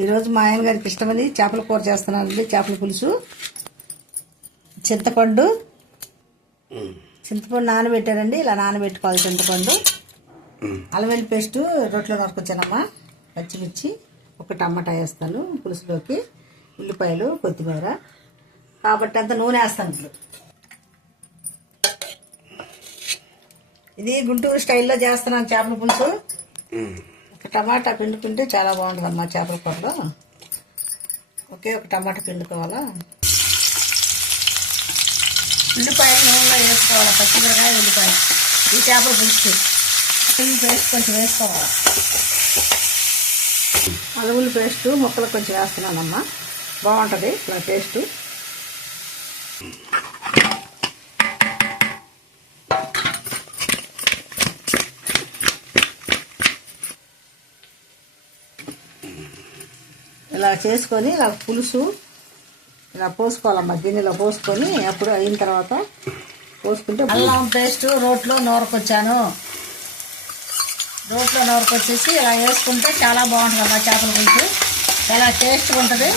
ఈరోజు మా ఆయన గారికి ఇష్టమని చేపల కూర చేస్తున్నానండి. చేపల పులుసు, చింతపండు నానబెట్టారండి. ఇలా నానబెట్టుకోవాలి చింతపండు. అల్లం వెల్లుల్లి పేస్ట్ రొట్టెలో నరుకొచ్చానమ్మా. పచ్చిమిర్చి, ఒక టమాటా వేస్తాను పులుసులోకి, ఉల్లిపాయలు, కొత్తిమీర. కాబట్టి అంత నూనె వేస్తాను. ఇప్పుడు ఇది గుంటూరు స్టైల్లో చేస్తున్నాను చేపల పులుసు. ఒక టమాటా పిండుకుంటే చాలా బాగుంటుందమ్మా చేపల కూరలో. ఒకే ఒక టమాటా పిండుకోవాలా. ఉల్లిపాయలు నూనెలో వేసుకోవాలి. పచ్చిమిరకాయ, ఉల్లిపాయ ఈ చేపల పులుసు పేస్ట్ కొంచెం వేసుకోవాలి. అల్లం పేస్ట్ ముక్కలు కొంచెం వేస్తున్నానమ్మా. బాగుంటుంది ఇలా పేస్టు. ఇలా చేసుకొని ఇలా పులుసు ఇలా పోసుకోవాలమ్మా. గిన్నెలో పోసుకొని అప్పుడు అయిన తర్వాత పోసుకుంటే అల్లం పేస్ట్ రోట్లో నూరకొచ్చాను. రోట్లో నూరకొచ్చేసి ఇలా వేసుకుంటే చాలా బాగుంటుంది అమ్మా చేపల పులుసు. చాలా టేస్ట్గా ఉంటుంది.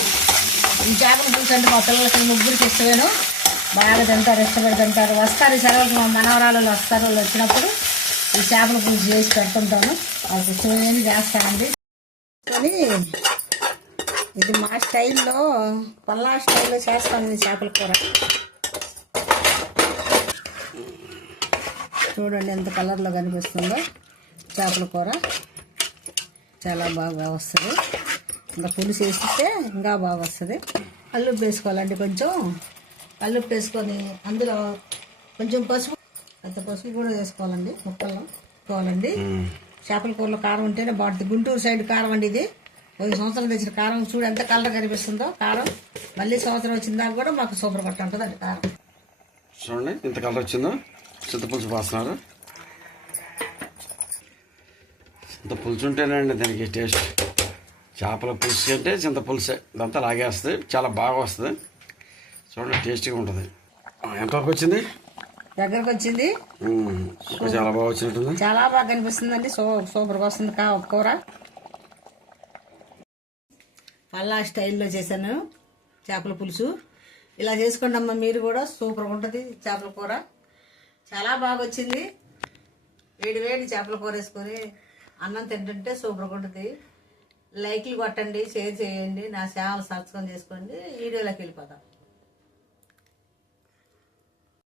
ఈ చేపల పులుసు అంటే మా పిల్లలకి ముగ్గురికి ఇష్టమేను. బాగా తింటారు, ఇష్టపడి తింటారు. వస్తారు ఈ సెలవులకు, మా మనవరాలు వస్తారు. వాళ్ళు వచ్చినప్పుడు ఈ చేపల పులుసు చేసి పెడుతుంటాను. వాళ్ళకి ఇష్టమైన చేస్తానండి. కానీ ఇది మా స్టైల్లో, పల్లా స్టైల్లో చేస్తాను ఈ చేపల కూర. చూడండి ఎంత కలర్లో కనిపిస్తుందో చేపల కూర. చాలా బాగా వస్తుంది. ఇంకా పులుసు వేసిస్తే ఇంకా బాగా వస్తుంది. కల్లుప్పు వేసుకోవాలండి. కొంచెం కల్లుప్పు వేసుకొని అందులో కొంచెం పసుపు, అంత పసుపు కూడా వేసుకోవాలండి. ముక్కల్లో వేసుకోవాలండి. చేపల కూరలో కారం ఉంటేనే బాగుంటుంది. గుంటూరు సైడ్ కారం అండి ఇది. 1 సంవత్సరం తెచ్చిన కారం. చూడు ఎంత కలర్ కనిపిస్తుందో కారం. మళ్ళీ సంవత్సరం వచ్చిన దాకా కూడా మాకు సూపర్ పట్ట ఉంటుంది అండి కారం. చూడండి ఇంత కలర్ వచ్చిందో. చింతపులుసు పోస్తున్నారు. చింతపులుసు ఉంటేనండి దీనికి టేస్ట్. చేపల పులుసు అంటే చింతపులుసే. ఇదంతా లాగేస్తుంది. చాలా బాగా వస్తుంది. చూడండి టేస్టీగా ఉంటుంది. ఎంతవరకు వచ్చింది? దగ్గరకు వచ్చింది. చాలా బాగా వచ్చినట్టుంది. చాలా బాగా కనిపిస్తుందండి. సూపర్గా వస్తుంది కూర. పల్లా స్టైల్లో చేశాను చేపల పులుసు. ఇలా చేసుకోండి అమ్మ మీరు కూడా. సూపర్గా ఉంటుంది చేపల కూర. చాలా బాగా వచ్చింది. వేడి వేడి చేపల కూర వేసుకొని అన్నం తింటుంటే సూపర్గా ఉంటుంది. లైక్లు కొట్టండి, షేర్ చేయండి, నా ఛానల్ సబ్స్క్రైబ్ చేసుకోండి. వీడియోలోకి వెళ్ళిపోతాం.